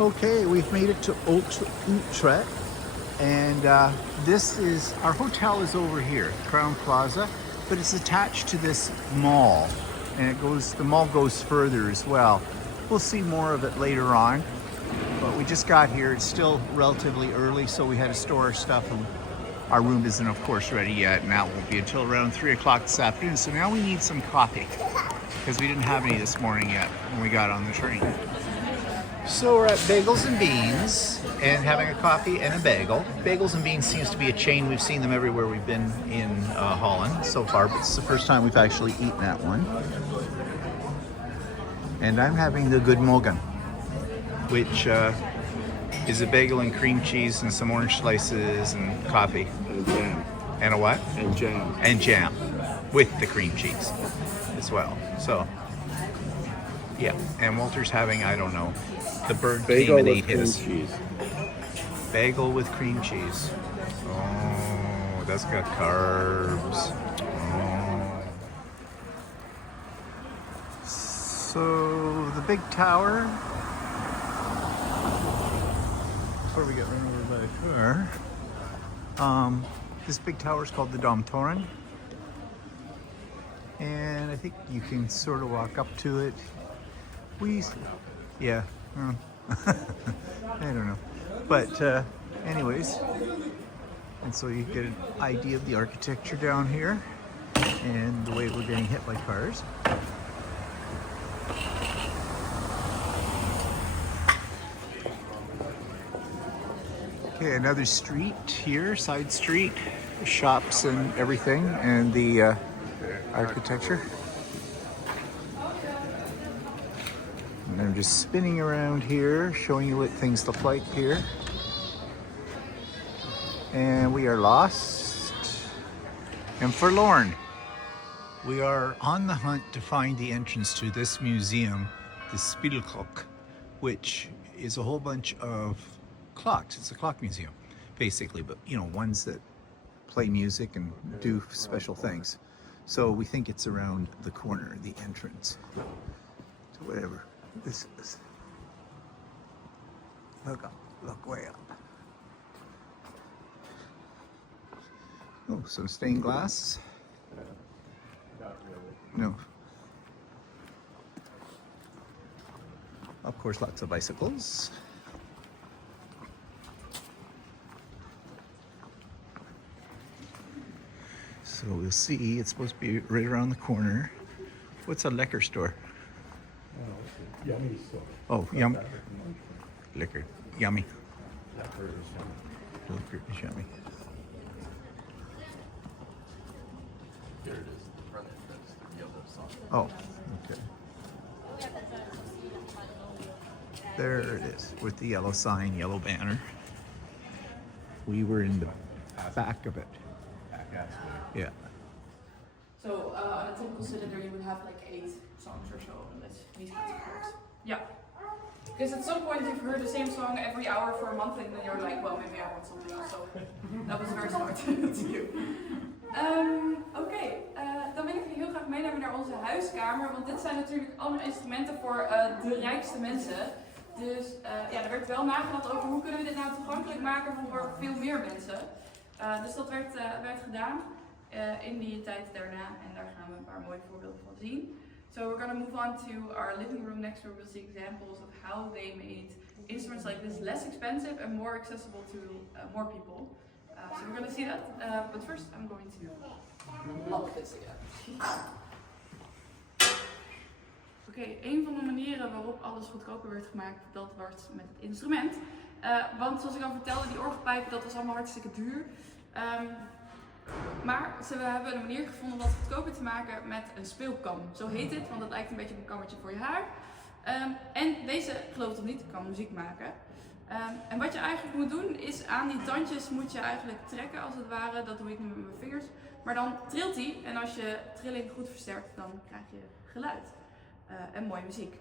Okay, we've made it to Utrecht, and this is our hotel is over here, Crown Plaza, but it's attached to this mall, and the mall goes further as well. We'll see more of it later on, but we just got here. It's still relatively early, so we had to store our stuff, and our room isn't, of course, ready yet, and that won't be until around 3 o'clock this afternoon. So now we need some coffee, because we didn't have any this morning yet when we got on the train. So we're at Bagels and Beans and having a coffee and a bagel. Bagels and Beans seems to be a chain. We've seen them everywhere we've been in Holland so far, but it's the first time we've actually eaten at one. And I'm having the Good Morgen, which is a bagel and cream cheese and some orange slices and coffee. And jam. And a what? And jam. And jam with the cream cheese as well. So, yeah. And Walter's having, I don't know, the bird Bagel came and with ate cream his. cheese. Bagel with cream cheese. Oh, that's got carbs. Oh. So, the big tower. Before we get run over by a car. This big tower is called the Domtoren. And I think you can sort of walk up to it. Yeah. I don't know. But anyways, and so you get an idea of the architecture down here and the way we're getting hit by cars. Okay, another street here, side street, shops and everything, and the architecture. And I'm just spinning around here, showing you what things look like here. And we are lost and forlorn. We are on the hunt to find the entrance to this museum, the Spiegelklok, which is a whole bunch of clocks. It's a clock museum, basically, but you know, ones that play music and do special things. So we think it's around the corner, the entrance to whatever this is. Look up, look way up. Oh, some stained glass. No. Of course, lots of bicycles. So we'll see. It's supposed to be right around the corner. What's a liquor store? Yummy stuff. Oh, yum. Liquor. Yummy. Liquor is yummy. Here it is, the front entrance, the yellow sign. Oh, okay. There it is, with the yellow sign, yellow banner. We were in the back of it. Yeah. So on a typical cylinder, you would have like 8 songs or so, and that's these kinds of chords. Yeah. Because at some point you've heard the same song every hour for a month, and then you're like, well, maybe I want something else. So that was very smart to do. Oké, dan wil ik jullie heel graag meenemen naar onze huiskamer, want dit zijn natuurlijk allemaal instrumenten voor de rijkste mensen. Dus ja, er werd wel nagedacht over hoe kunnen we dit nou toegankelijk maken voor veel meer mensen. Dus dat werd gedaan in die tijd daarna, en daar gaan we een paar mooie voorbeelden van zien. So we're going to move on to our living room next, where we'll see examples of how they made instruments like this less expensive and more accessible to more people. So we're going to see that, but first I'm going to lock this again. Oké, een van de manieren waarop alles goedkoper werd gemaakt, dat was met het instrument. Want zoals ik al vertelde, die orgelpijpen, dat was allemaal hartstikke duur. Maar we hebben een manier gevonden om dat goedkoper te maken met een speelkam. Zo heet dit, want het lijkt een beetje op een kammetje voor je haar. En deze, geloof het of niet, kan muziek maken. En wat je eigenlijk moet doen, is aan die tandjes moet je eigenlijk trekken als het ware. Dat doe ik nu met mijn vingers. Maar dan trilt hij, en als je trilling goed versterkt, dan krijg je geluid. En mooie muziek.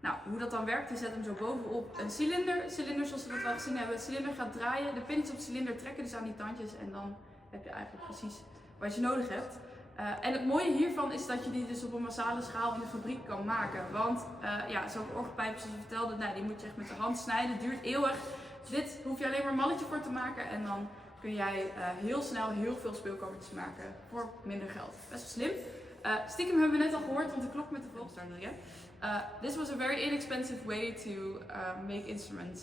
Nou, hoe dat dan werkt, je zet hem zo bovenop een cilinder. Cilinder, zoals we dat wel gezien hebben, de cilinder gaat draaien. De pintjes op de cilinder trekken dus aan die tandjes, en dan heb je eigenlijk precies wat je nodig hebt. En het mooie hiervan is dat je die dus op een massale schaal in de fabriek kan maken. Want ja, zo'n orgelpijp zoals je vertelde, nou, die moet je echt met de hand snijden. Het duurt eeuwig. Dit hoef je alleen maar een malletje voor te maken en dan kun jij heel snel heel veel speelkamertjes maken voor minder geld. Best wel slim. Stiekem hebben we net al gehoord, want de klok met de volkstar wil je. This was a very inexpensive way to make instruments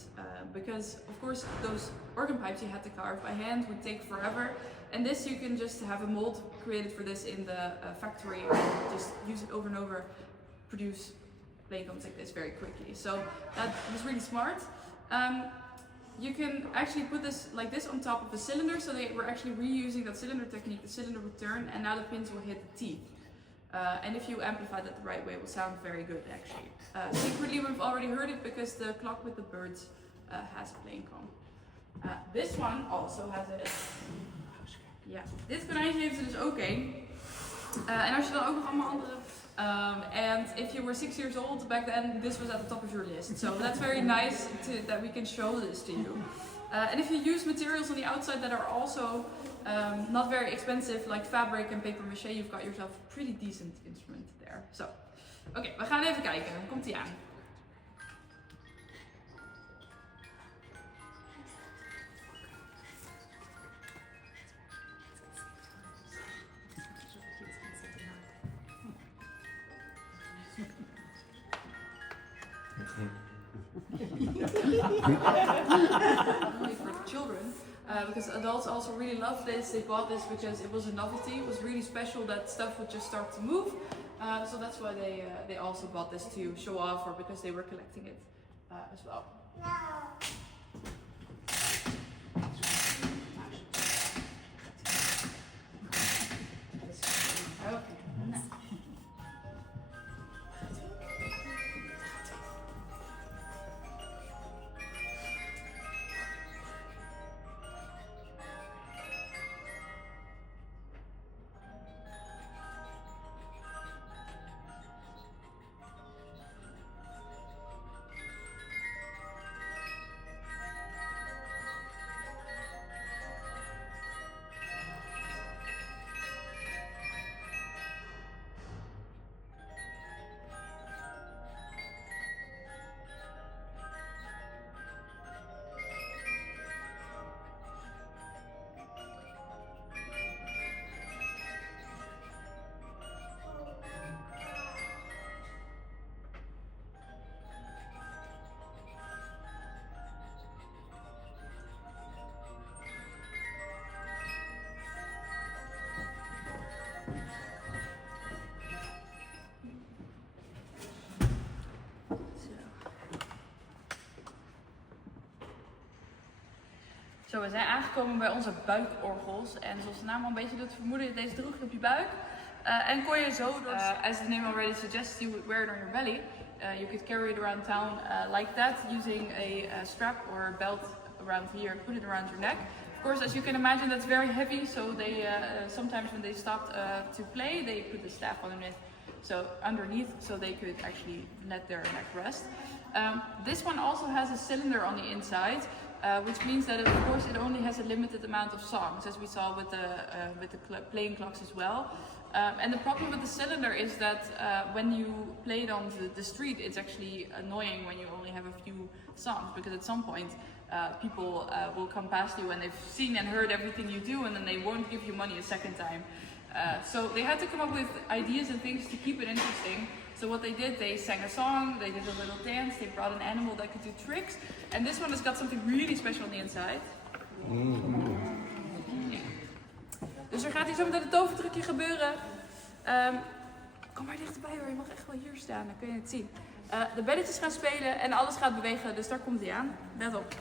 because of course those organ pipes you had to carve by hand would take forever, and this you can just have a mold created for this in the factory and just use it over and over, produce playing guns like this very quickly. So that was really smart. You can actually put this like this on top of the cylinder, so they were actually reusing that cylinder technique. The cylinder would turn and now the pins will hit the teeth. And if you amplify that the right way, it will sound very good actually. Secretly, we've already heard it because the clock with the birds has a playing con. This one also has it. Ja, dit konijntje heeft er dus ook een. En als je dan ook nog allemaal andere... and if you were 6 years old back then, this was at the top of your list. So that's very nice that we can show this to you. And if you use materials on the outside that are also not very expensive, like fabric and paper mache, you've got yourself a pretty decent instrument there. So, oké, we gaan even kijken. Komt ie aan. Only for children, because adults also really love this. They bought this because it was a novelty. It was really special that stuff would just start to move. So that's why they also bought this to show off, or because they were collecting it as well. Okay. Zo, we zijn aangekomen bij onze buikorgels en zoals de naam al een beetje doet vermoeden, deze droeg je op je buik en kon je zo door, as the name already suggests, you would wear it on your belly. You could carry it around town like that using a strap or a belt around here, put it around your neck. Of course, as you can imagine, that's very heavy, so they sometimes when they stopped to play, they put the staff underneath so they could actually let their neck rest. This one also has a cylinder on the inside, which means that of course it only has a limited amount of songs, as we saw with the playing clocks as well. And the problem with the cylinder is that when you play it on the street, it's actually annoying when you only have a few songs, because at some point people will come past you and they've seen and heard everything you do, and then they won't give you money a second time. So they had to come up with ideas and things to keep it interesting. So what they did, they sang a song, they did a little dance, they brought an animal that could do tricks. And this one has got something really special on the inside. Ja. Dus er gaat hier zo meteen een toverdrukje gebeuren. Kom maar dichterbij hoor, je mag echt wel hier staan, dan kun je het zien. De belletjes gaan spelen en alles gaat bewegen, dus daar komt hij aan. Let op.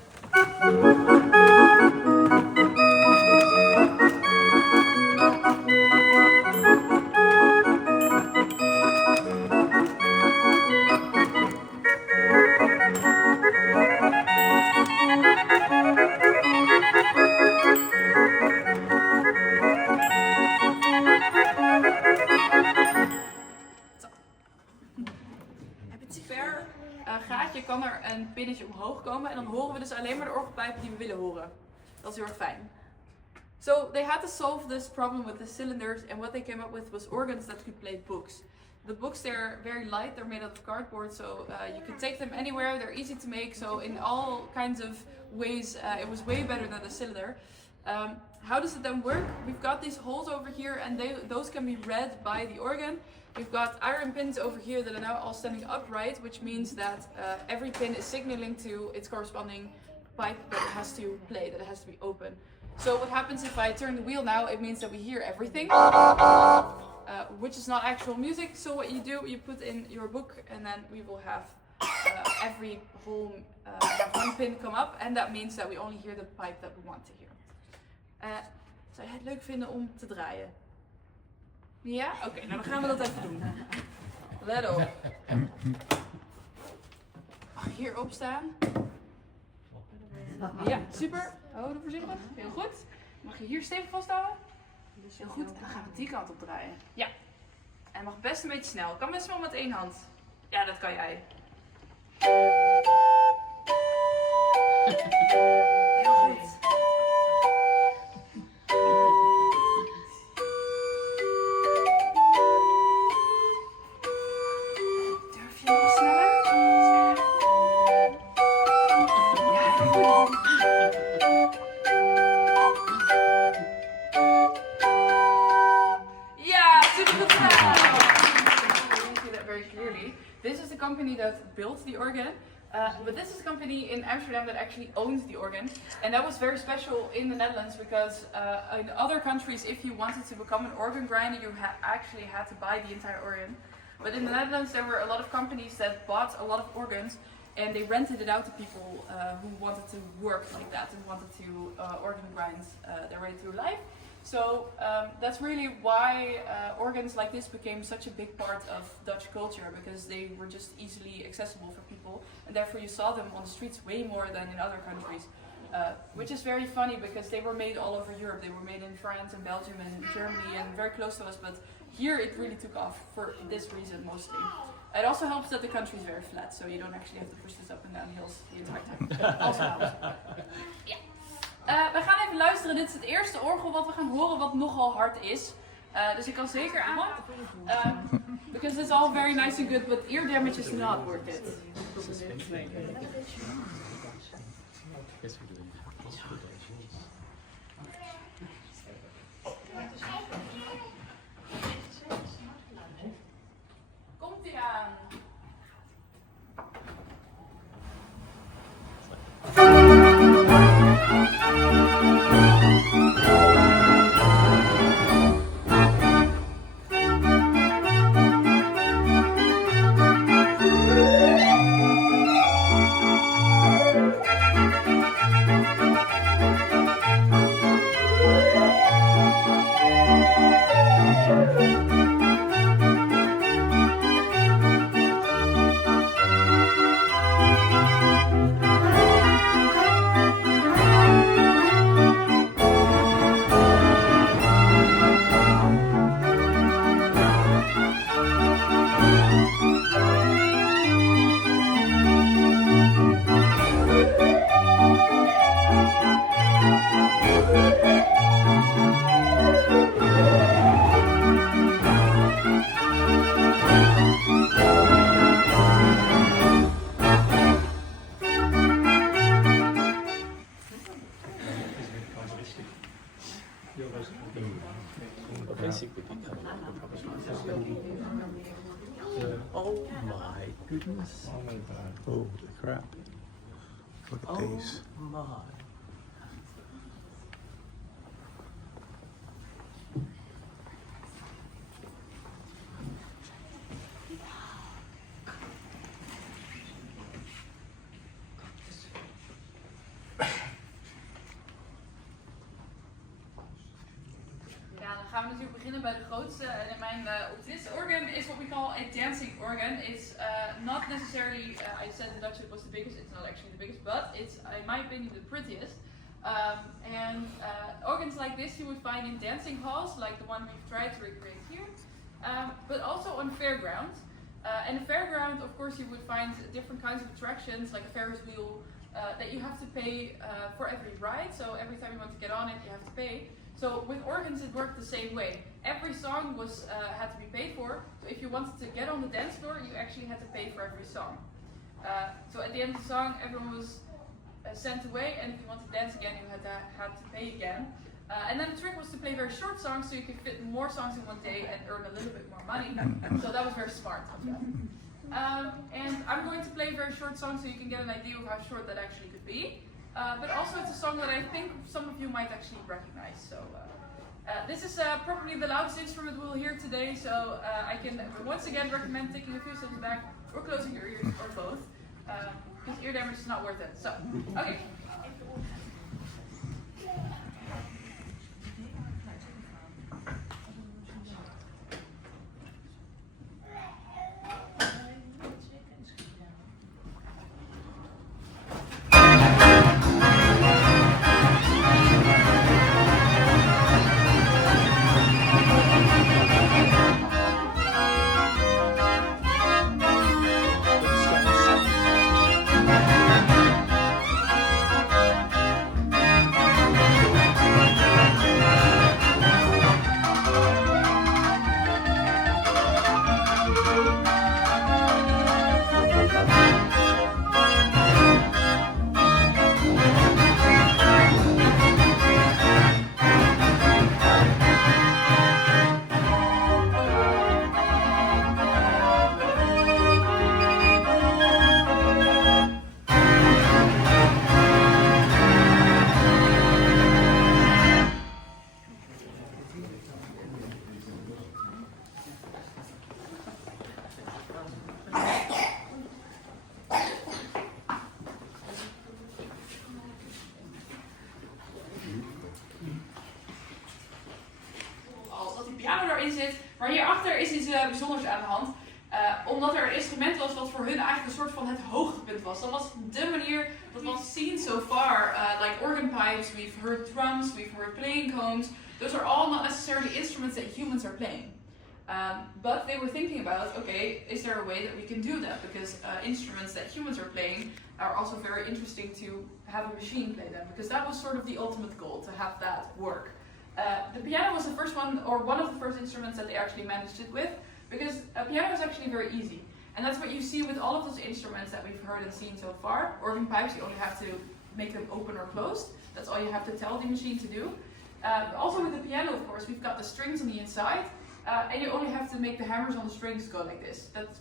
Gaatje kan er een pinnetje omhoog komen en dan horen we dus alleen maar de orgelpijpen die we willen horen. Dat is heel erg fijn. So they had to solve this problem with the cylinders, and what they came up with was organs that could play books. The books, they're very light, they're made out of cardboard, so you can take them anywhere, they're easy to make, so in all kinds of ways it was way better than the cylinder. How does it then work? We've got these holes over here, and those can be read by the organ. We've got iron pins over here that are now all standing upright, which means that every pin is signaling to its corresponding pipe that it has to play, that it has to be open. So what happens if I turn the wheel now, it means that we hear everything, which is not actual music. So what you do, you put in your book, and then we will have every hole have one pin come up, and that means that we only hear the pipe that we want to hear. Zou je het leuk vinden om te draaien? Ja? Oké, nou dan gaan we dat even doen. Let op. Mag ik hier opstaan? Ja, super. Oh, doe voorzichtig. Heel goed. Mag je hier stevig vasthouden? Heel goed. En dan gaan we die kant op draaien. Ja. En mag best een beetje snel. Kan best wel met één hand. Ja, dat kan jij. Heel goed. Durf je nog sneller? Ja, heel goed. Yeah, super good job. You can see that very clearly. This is the company that built the organ, but this is the company in Amsterdam that actually owns the organ, and that was very special in the Netherlands because in other countries, if you wanted to become an organ grinder, you actually had to buy the entire organ. But in the Netherlands, there were a lot of companies that bought a lot of organs, and they rented it out to people who wanted to work like that and wanted to organ grind their way through life. So that's really why organs like this became such a big part of Dutch culture, because they were just easily accessible for people, and therefore you saw them on the streets way more than in other countries, which is very funny because they were made all over Europe. They were made in France and Belgium and Germany and very close to us, but here it really took off for this reason mostly. It also helps that the country is very flat, so you don't actually have to push this up and down hills the entire time. Also helps. Yeah. We gaan even luisteren. Dit is het eerste orgel wat we gaan horen, wat nogal hard is. Dus ik kan zeker aan. Because it's all very nice and good, but ear damage is not worth it. Komt-ie aan. Oh my goodness. Oh my god. Oh, crap. Look at these. My. Gaan we natuurlijk beginnen bij de grootste. En in mijn, this organ is what we call a dancing organ. It's not necessarily, I said the Dutch was the biggest, it's not actually the biggest, but it's, in my opinion, the prettiest. Organs like this you would find in dancing halls, like the one we've tried to recreate here, but also on fairgrounds. And a fairground, of course, you would find different kinds of attractions, like a Ferris wheel, that you have to pay for every ride. So every time you want to get on it, you have to pay. So with organs it worked the same way. Every song was had to be paid for, so if you wanted to get on the dance floor you actually had to pay for every song. So at the end of the song everyone was sent away, and if you want to dance again you had to pay again. And then the trick was to play very short songs so you could fit more songs in one day and earn a little bit more money. So that was very smart of them. And I'm going to play a very short song so you can get an idea of how short that actually could be. But also it's a song that I think some of you might actually recognize. So this is probably the loudest instrument we'll hear today, so I can once again recommend taking a few steps back or closing your ears or both, because ear damage is not worth it. So, okay. Maar hierachter is iets bijzonders aan de hand. Omdat er een instrument was wat voor hun eigenlijk een soort van het hoogtepunt was. Dat was de manier dat we've seen so far. Like organ pipes, we've heard drums, we've heard playing cones. Those are all not necessarily instruments that humans are playing. But they were thinking about, okay, is there a way that we can do that? Because instruments that humans are playing are also very interesting to have a machine play them. Because that was sort of the ultimate goal, to have that work. The piano was the first one, or one of the first instruments that they actually managed it with, because a piano is actually very easy. And that's what you see with all of those instruments that we've heard and seen so far. Organ pipes, you only have to make them open or closed. That's all you have to tell the machine to do. Also with the piano, of course, we've got the strings on the inside, and you only have to make the hammers on the strings go like this. That's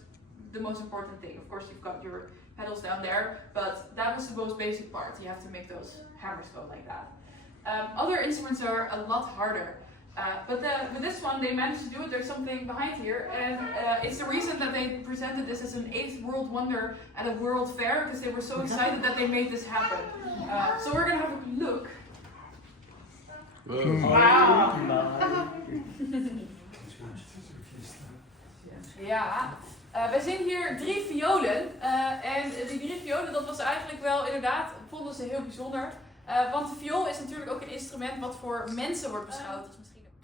the most important thing. Of course, you've got your pedals down there, but that was the most basic part. You have to make those hammers go like that. Other instruments are a lot harder, but with this one they managed to do it. There's something behind here, and it's the reason that they presented this as an 8th world wonder at a world fair, because they were so excited that they made this happen. So we're gonna have a look. Wow! Ja, wij zien hier 3 violen, en die 3 violen, dat was eigenlijk wel inderdaad, vonden ze heel bijzonder. Want de viool is natuurlijk ook een instrument wat voor mensen wordt beschouwd.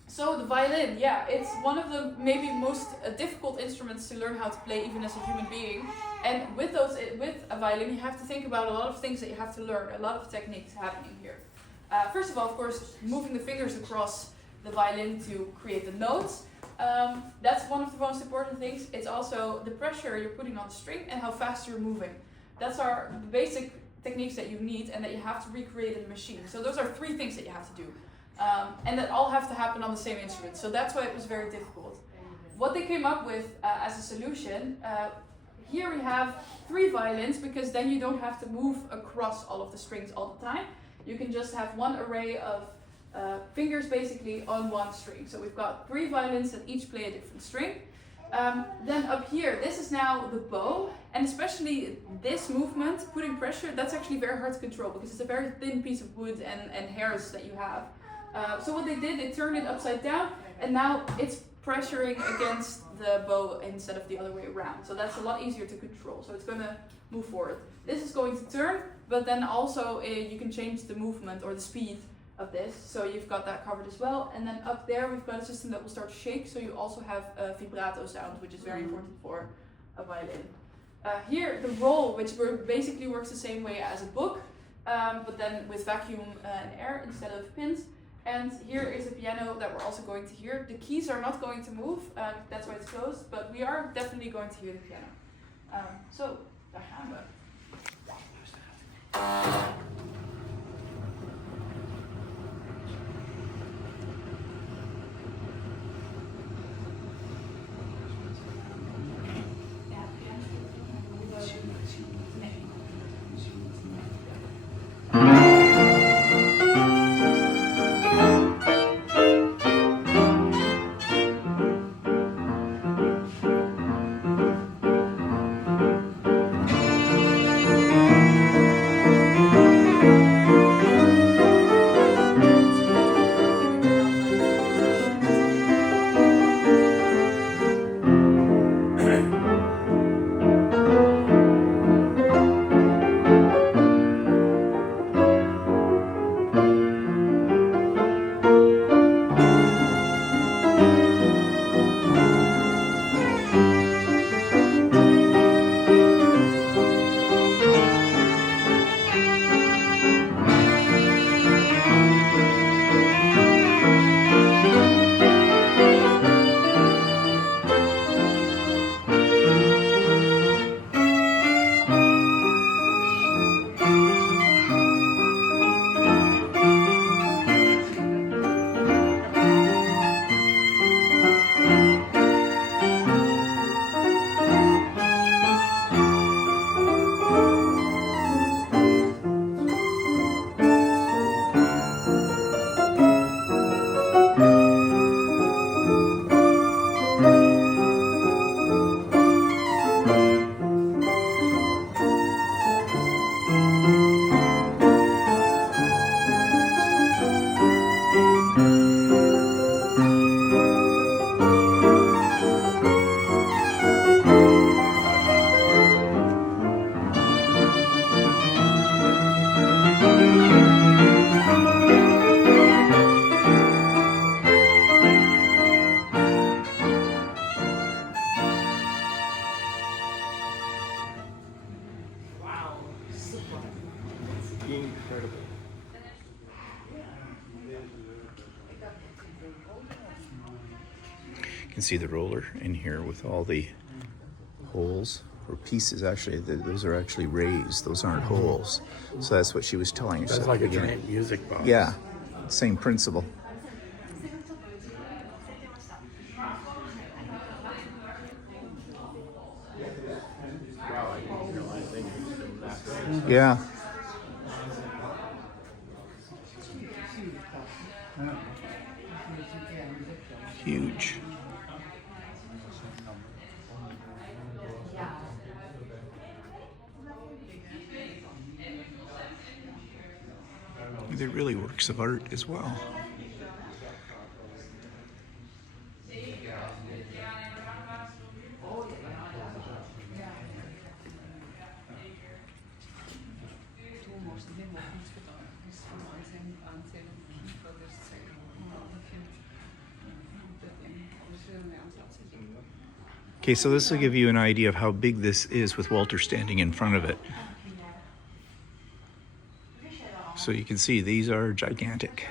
So the violin, yeah, it's one of the maybe most difficult instruments to learn how to play even as a human being. And with a violin you have to think about a lot of things that you have to learn, a lot of techniques happening here. First of all, of course, moving the fingers across the violin to create the notes. That's one of the most important things. It's also the pressure you're putting on the string and how fast you're moving. That's the basic techniques that you need and that you have to recreate in the machine. So those are 3 things that you have to do. And that all have to happen on the same instrument. So that's why it was very difficult. What they came up with as a solution, here we have 3 violins, because then you don't have to move across all of the strings all the time. You can just have one array of fingers basically on one string. So we've got 3 violins that each play a different string. Then up here, this is now the bow, and especially this movement, putting pressure, that's actually very hard to control because it's a very thin piece of wood and hairs that you have. So what they did, they turned it upside down, and now it's pressuring against the bow instead of the other way around. So that's a lot easier to control. So it's going to move forward. This is going to turn, but then also you can change the movement or the speed of this. So you've got that covered as well. And then up there we've got a system that will start to shake, so you also have a vibrato sound, which is very important for a violin. Here the roll, which basically works the same way as a book, but then with vacuum and air instead of pins. And here is a piano that we're also going to hear. The keys are not going to move, that's why it's closed, but we are definitely going to hear the piano. So, daar gaan we. Incredible. You can see the roller in here with all the holes or pieces. Actually, those are actually raised. Those aren't holes. So that's what she was telling us. That's at like the a beginning. giant music box. Yeah, same principle. Wow, I didn't realize they used them that way. Yeah. Huge. They're really works of art as well. Okay, so this will give you an idea of how big this is with Walter standing in front of it. So you can see these are gigantic.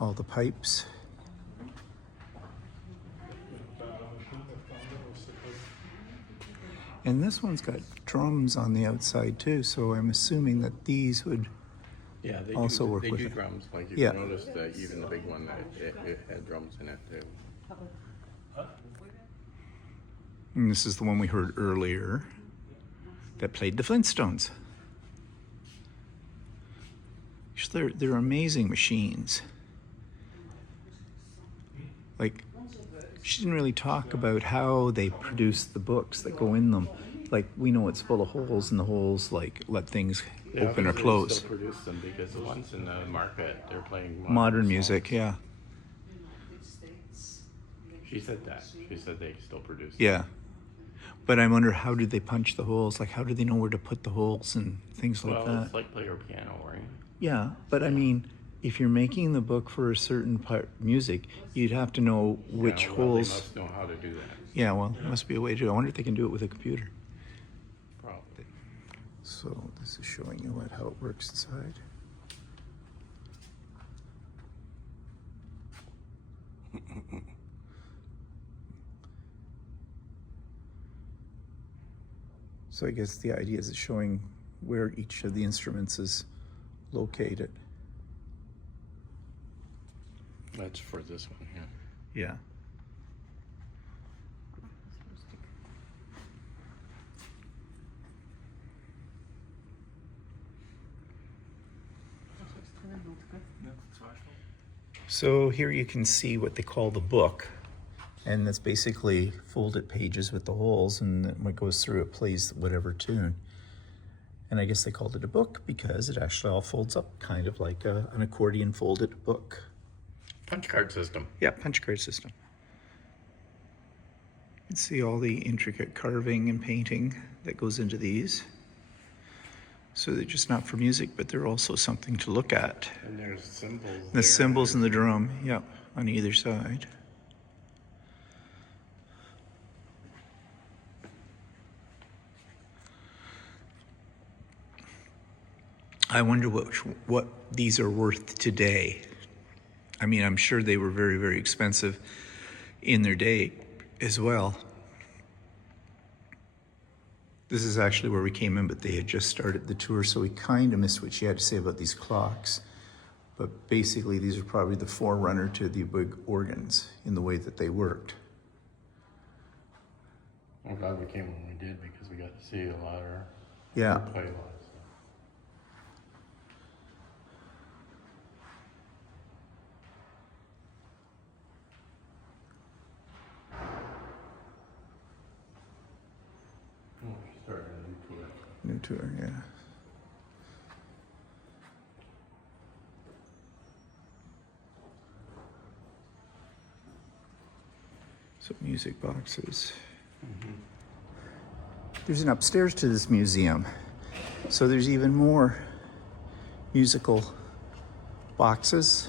All the pipes. And this one's got drums on the outside too, so I'm assuming that these would Yeah, they also do, work they with do it. drums. Like you Yeah. noticed that even the big one, it had drums in it too. And this is the one we heard earlier that played the Flintstones. They're amazing machines. Like, she didn't really talk about how they produce the books that go in them. Like, we know it's full of holes, and the holes like let things open or They close. still produce them because the ones in the market, they're playing Modern music, songs. yeah. She said that. She said they still produce them. Yeah. But I wonder, how did they punch the holes? Like, how do they know where to put the holes and things like Well, that? it's like player piano, right? Yeah, but I mean, if you're making the book for a certain part music, you'd have to know which Yeah, well, holes. They must know how to do that. Yeah, well, there must be a way to do it. I wonder if they can do it with a computer. This is showing you how it works inside. So I guess the idea is it's showing where each of the instruments is located. That's for this one, yeah. Yeah. So here you can see what they call the book, and that's basically folded pages with the holes, and then when it goes through it plays whatever tune. And I guess they called it a book because it actually all folds up kind of like an accordion folded book. Punch card system. Yeah, punch card system. You can see all the intricate carving and painting that goes into these. So they're just not for music, but they're also something to look at. And there's symbols. The cymbals and the drum, yeah, on either side. I wonder what these are worth today. I mean, I'm sure they were very, very expensive in their day as well. This is actually where we came in, but they had just started the tour, so we kind of missed what she had to say about these clocks. But basically, these are probably the forerunner to the big organs in the way that they worked. I'm glad we came when we did because we got to see a lot of her Yeah. play a lot of stuff. Oh, she's starting a new tour. New tour, yeah. So music boxes. There's an upstairs to this museum. So there's even more musical boxes,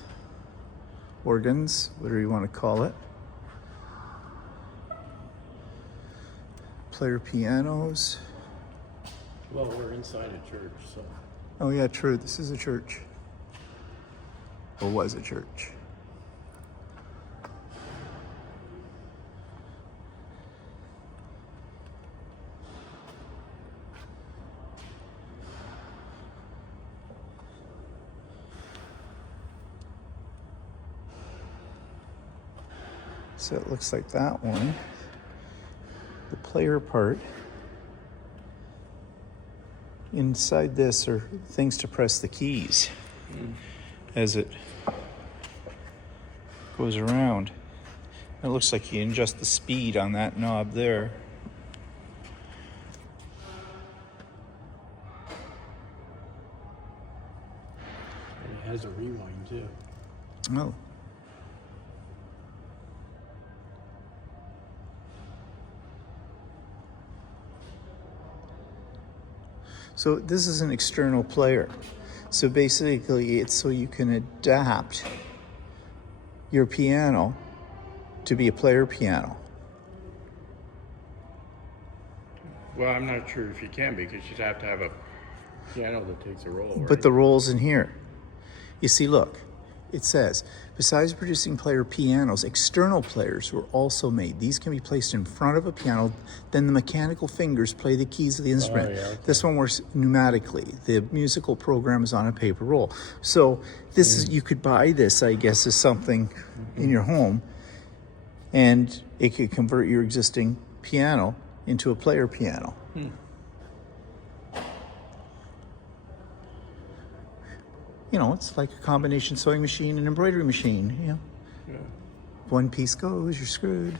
organs, whatever you want to call it. Player pianos. Well, we're inside a church, so. Oh yeah, true, this is a church. Or was a church. So it looks like that one. The player part. Inside this are things to press the keys as it goes around. It looks like you adjust the speed on that knob there. And it has a rewind too. Oh. So this is an external player. So basically it's so you can adapt your piano to be a player piano. Well, I'm not sure if you can because you'd have to have a piano that takes a roll. But the roll's in here. You see, look, it says, besides producing player pianos, external players were also made. These can be placed in front of a piano, then the mechanical fingers play the keys of the instrument. yeah, okay. This one works pneumatically. The musical program is on a paper roll. So this is, you could buy this, I guess, as something in your home, and it could convert your existing piano into a player piano. You know, it's like a combination sewing machine and embroidery machine, you know. Yeah. One piece goes, you're screwed.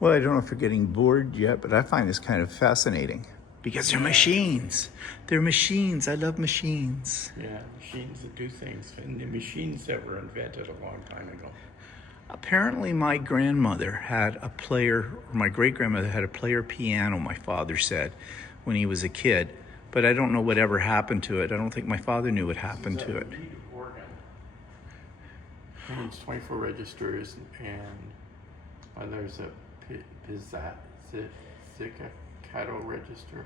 Well, I don't know if you're getting bored yet, but I find this kind of fascinating. Because they're machines. They're machines. I love machines. Yeah, machines that do things, and the machines that were invented a long time ago. Apparently my grandmother had a player, or my great-grandmother had a player piano, my father said, when he was a kid. But I don't know whatever happened to it. I don't think my father knew what happened to it. Organ. And it's 24 registers, and there's a pizzicato register.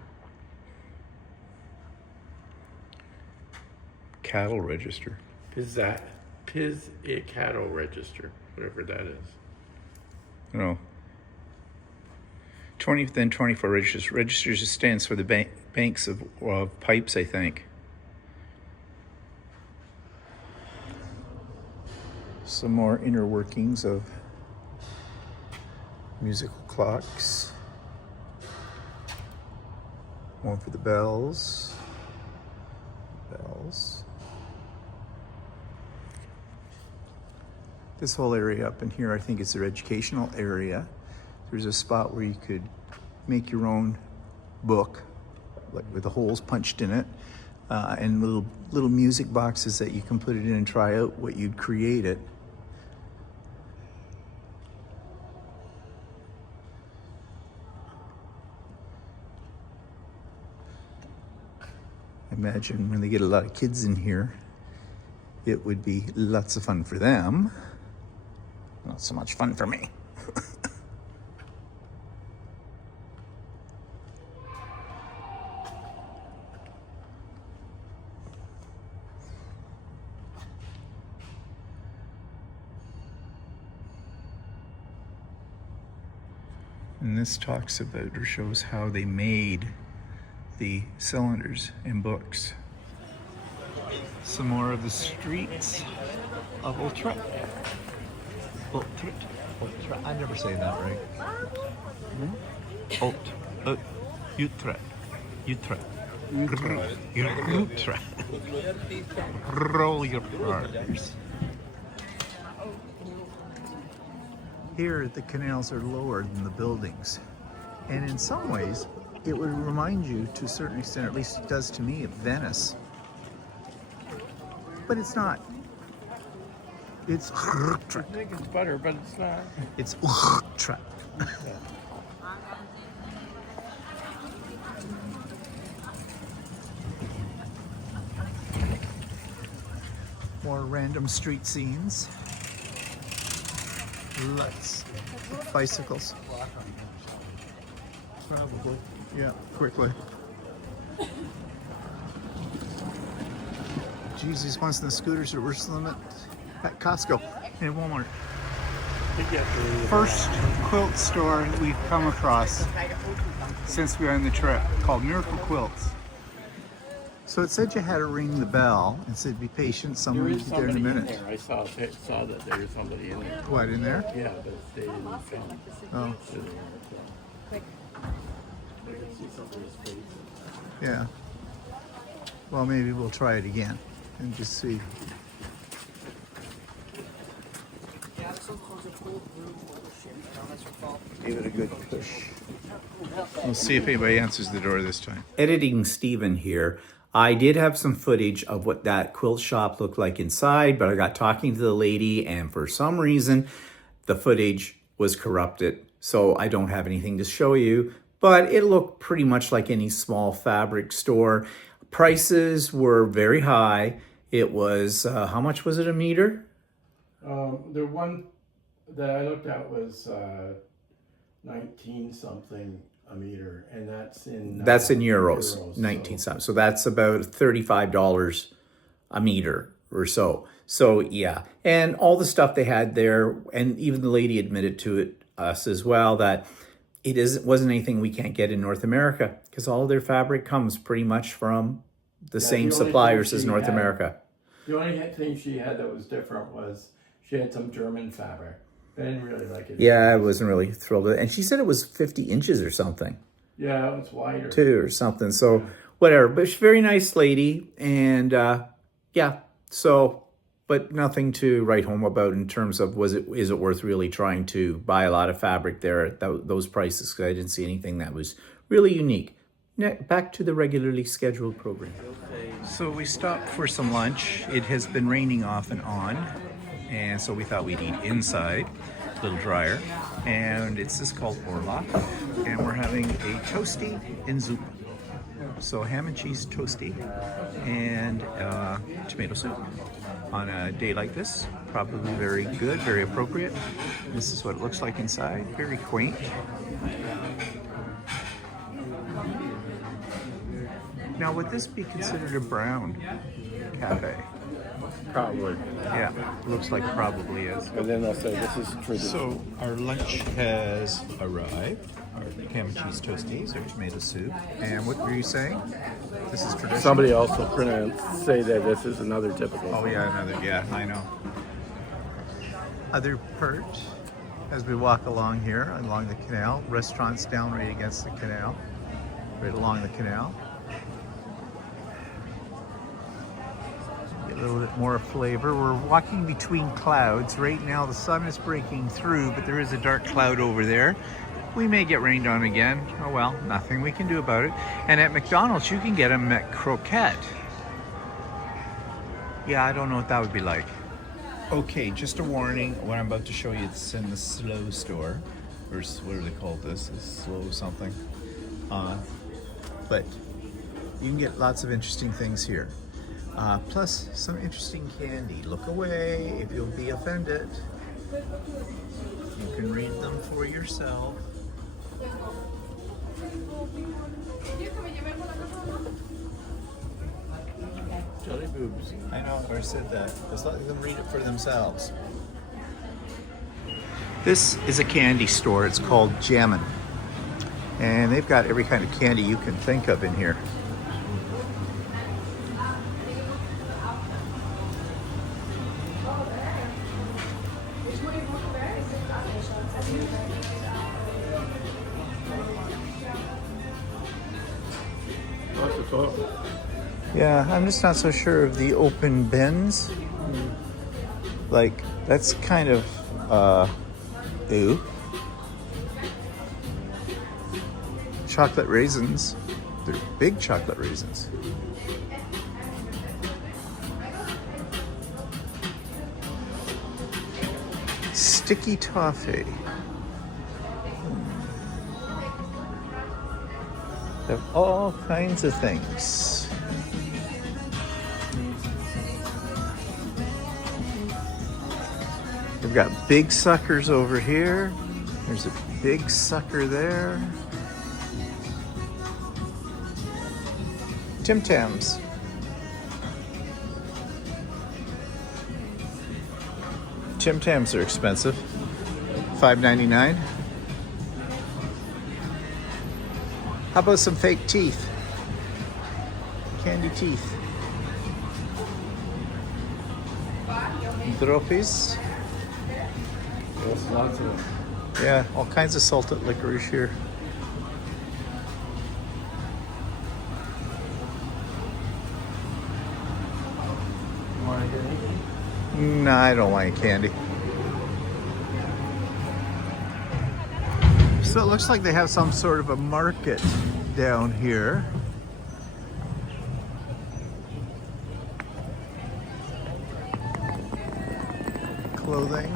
Cattle register. Pizzicato register, whatever that is. No. 24 registers. Registers just stands for the banks of pipes, I think. Some more inner workings of musical clocks. One for the bells. Bells. This whole area up in here, I think it's their educational area. There's a spot where you could make your own book, like with the holes punched in it, and little music boxes that you can put it in and try out what you'd created. Imagine when they get a lot of kids in here, it would be lots of fun for them. Not so much fun for me. And this talks about or shows how they made the cylinders in books. Some more of the streets of Utrecht. Utrecht. I never say that right. Utrecht. Utrecht. Utrecht. Roll your R's. Here, the canals are lower than the buildings. And in some ways, it would remind you to a certain extent, or at least it does to me, of Venice. But it's not. It's I think it's butter, but it's not. It's Utrecht. More random street scenes. Lots of bicycles. Probably. Yeah, quickly. Jesus wants the scooters are worse than at Costco and Walmart. First quilt store we've come across since we were on the trip, called Miracle Quilts. So it said you had to ring the bell and said be patient, someone will be there in a minute. There. I saw that there was somebody in there. What, in there? Yeah, but they didn't film. Oh, yeah. Well, maybe we'll try it again and just see. Give it a good push. We'll see if anybody answers the door this time. Editing Steven here. I did have some footage of what that quilt shop looked like inside, but I got talking to the lady and for some reason, the footage was corrupted. So I don't have anything to show you, but it looked pretty much like any small fabric store. Prices were very high. It was, how much was it a meter? The one that I looked at was 19 something a meter, and that's in euros, 19 something. So that's about $35 a meter or so. So yeah, and all the stuff they had there, and even the lady admitted to us as well that wasn't anything we can't get in North America because all of their fabric comes pretty much from the same suppliers as North America. The only thing she had that was different was she had some German fabric. I didn't really like it. Yeah, I wasn't really thrilled with it. And she said it was 50 inches or something. Yeah, it was wider. Too, or something. So, whatever. But she's a very nice lady. And, yeah. So, but nothing to write home about in terms of is it worth really trying to buy a lot of fabric there at those prices? Because I didn't see anything that was really unique. back to the regularly scheduled program. So we stopped for some lunch. It has been raining off and on, and so we thought we'd eat inside, a little drier. And it's this called Orla, and we're having a toasty in soup. So ham and cheese toasty and tomato soup. On a day like this, probably very good, very appropriate. This is what it looks like inside, very quaint. Now, would this be considered a brown cafe? Probably. Yeah, looks like probably is. And then they'll say this is traditional. So our lunch has arrived. Our ham and cheese toasties, our tomato soup. And what were you saying? This is traditional? Somebody also say that this is another typical. Oh yeah, another, yeah, I know. Other perch as we walk along here, along the canal. Restaurants down right against the canal, right along the canal. Get a little bit more flavor. We're walking between clouds. Right now the sun is breaking through, but there is a dark cloud over there. We may get rained on again. Oh well, nothing we can do about it. And at McDonald's, you can get a McCroquette. Yeah, I don't know what that would be like. Okay, just a warning. What I'm about to show you, it's in the slow store. Or what do they call this? It's slow something. But you can get lots of interesting things here. Plus some interesting candy. Look away if you'll be offended. You can read them for yourself. Jelly boobs. I know, I said that. Just let them read it for themselves. This is a candy store. It's called Jammin'. And they've got every kind of candy you can think of in here. Lots of talk. Yeah, I'm just not so sure of the open bins. Like, that's kind of, ew. Chocolate raisins. They're big chocolate raisins. Sticky toffee. They have all kinds of things. We've got big suckers over here. There's a big sucker there. Tim Tams. Tim Tams are expensive. $5.99. How about some fake teeth? Candy teeth. Droppies. Yes, lots of them. Yeah, all kinds of salted licorice here. You want to get anything? No, I don't want any candy. So it looks like they have some sort of a market down here. Clothing.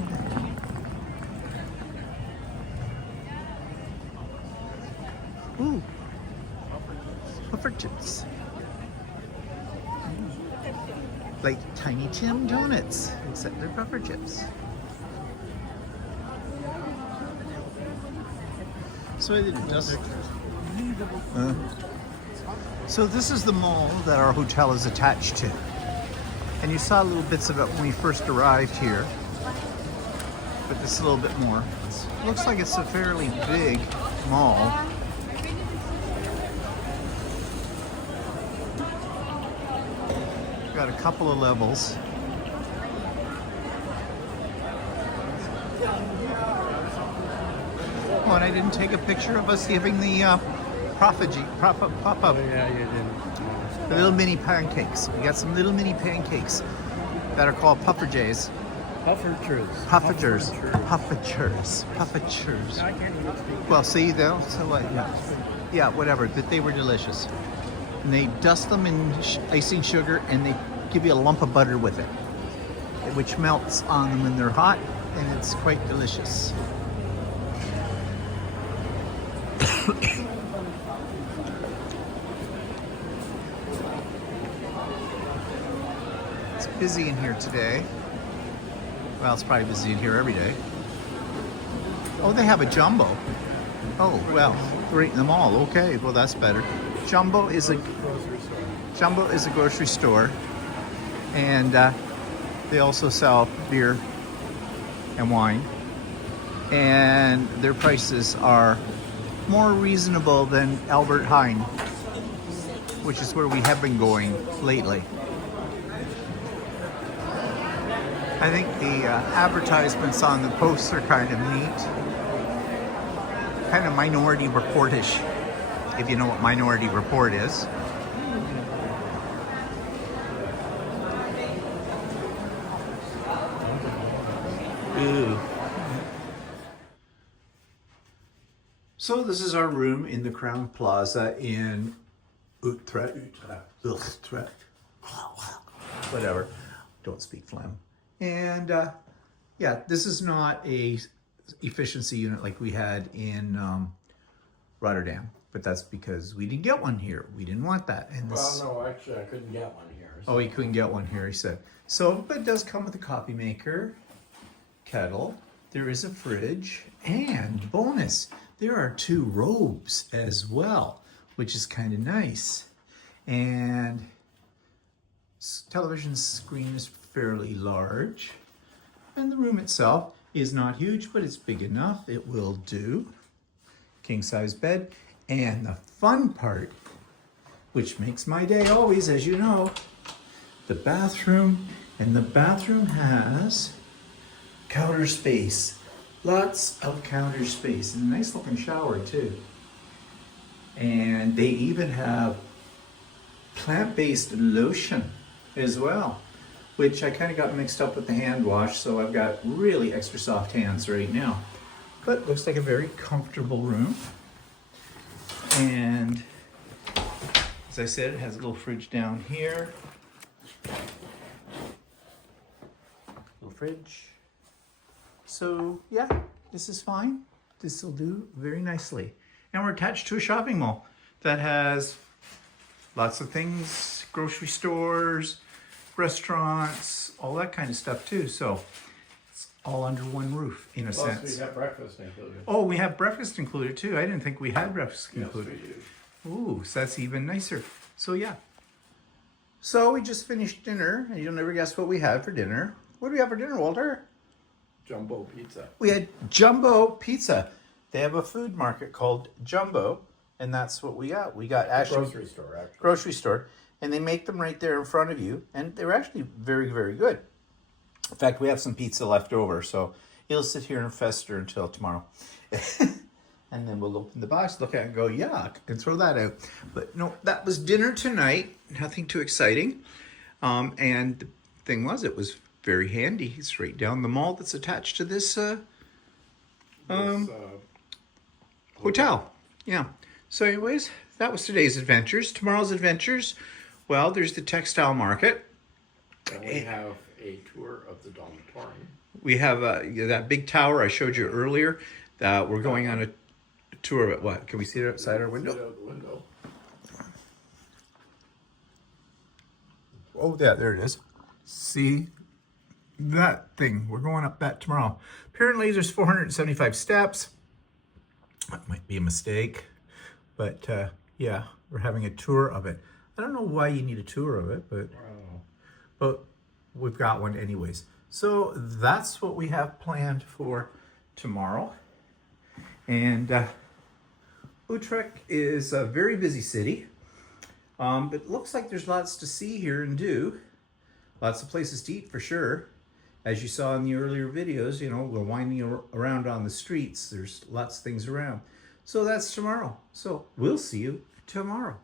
Ooh. Puffer chips. Like Tiny Tim donuts, except they're puffer chips. So I didn't just. So this is the mall that our hotel is attached to, and you saw little bits of it when we first arrived here. But this is a little bit more. It looks like it's a fairly big mall. Got a couple of levels. Oh, and I didn't take a picture of us having the pop-up. Yeah, you didn't. The little mini pancakes. We got some little mini pancakes that are called pufferjays. Pufferchers. Puffagers. Puffagers. Puffagers. I can't even speak. Well, see, though, so what? Yeah. yeah, whatever, that they were delicious. And they dust them in icing sugar and they give you a lump of butter with it, which melts on them when they're hot, and it's quite delicious. It's busy in here today. Well, it's probably busy in here every day. Oh, they have a jumbo. Oh, well, right in the mall. Okay, well, that's better. Jumbo is a grocery store, and they also sell beer and wine, and their prices are more reasonable than Albert Heijn, which is where we have been going lately. I think the advertisements on the posts are kind of neat, kind of Minority Report-ish, if you know what Minority Report is. Ooh. So this is our room in the Crown Plaza in Utrecht. Whatever. Don't speak phlegm. And yeah, this is not a efficiency unit like we had in Rotterdam, but that's because we didn't get one here. We didn't want that. And this, Well, no, actually, I couldn't get one here. oh, he couldn't get one here, he said. So, but it does come with a coffee maker, kettle. There is a fridge, and bonus, there are 2 robes as well, which is kind of nice. And television screen is fairly large, and the room itself is not huge, but it's big enough. It will do. King size bed, and the fun part, which makes my day always, as you know, the bathroom. And the bathroom has counter space, lots of counter space, and a nice looking shower too. And they even have plant-based lotion as well, which I kind of got mixed up with the hand wash, so I've got really extra soft hands right now. But it looks like a very comfortable room. And as I said, it has a little fridge down here. Little fridge. So yeah, this is fine. This will do very nicely. And we're attached to a shopping mall that has lots of things, grocery stores, restaurants, all that kind of stuff too. So it's all under one roof in a sense. Plus, we have breakfast included. Oh, we have breakfast included too. I didn't think we had breakfast included. Yes, we do. Ooh, so that's even nicer. So yeah. So we just finished dinner, and you'll never guess what we had for dinner. What do we have for dinner, Walter? Jumbo pizza. We had jumbo pizza. They have a food market called Jumbo, and that's what we got. We got actually Grocery store, actually. grocery store, and they make them right there in front of you, and they're actually very, very good. In fact, we have some pizza left over, so it'll sit here and fester until tomorrow. And then we'll open the box, look at it, and go, yuck, and throw that out. But no, that was dinner tonight. Nothing too exciting. And the thing was, it was very handy. It's right down the mall that's attached to this hotel. Yeah. So anyways, that was today's adventures. Tomorrow's adventures, well, there's the textile market. And we have a tour of the dormitory. We have that big tower I showed you earlier. We're going on a tour of it. What? Can we see it outside our window? See it out the window. Oh, yeah, there it is. See that thing? We're going up that tomorrow. Apparently, there's 475 steps. That might be a mistake, but yeah, we're having a tour of it. I don't know why you need a tour of it, but we've got one anyways. So that's what we have planned for tomorrow. And Utrecht is a very busy city. But it looks like there's lots to see here and do. Lots of places to eat for sure. As you saw in the earlier videos, you know, we're winding around on the streets. There's lots of things around. So that's tomorrow. So we'll see you tomorrow.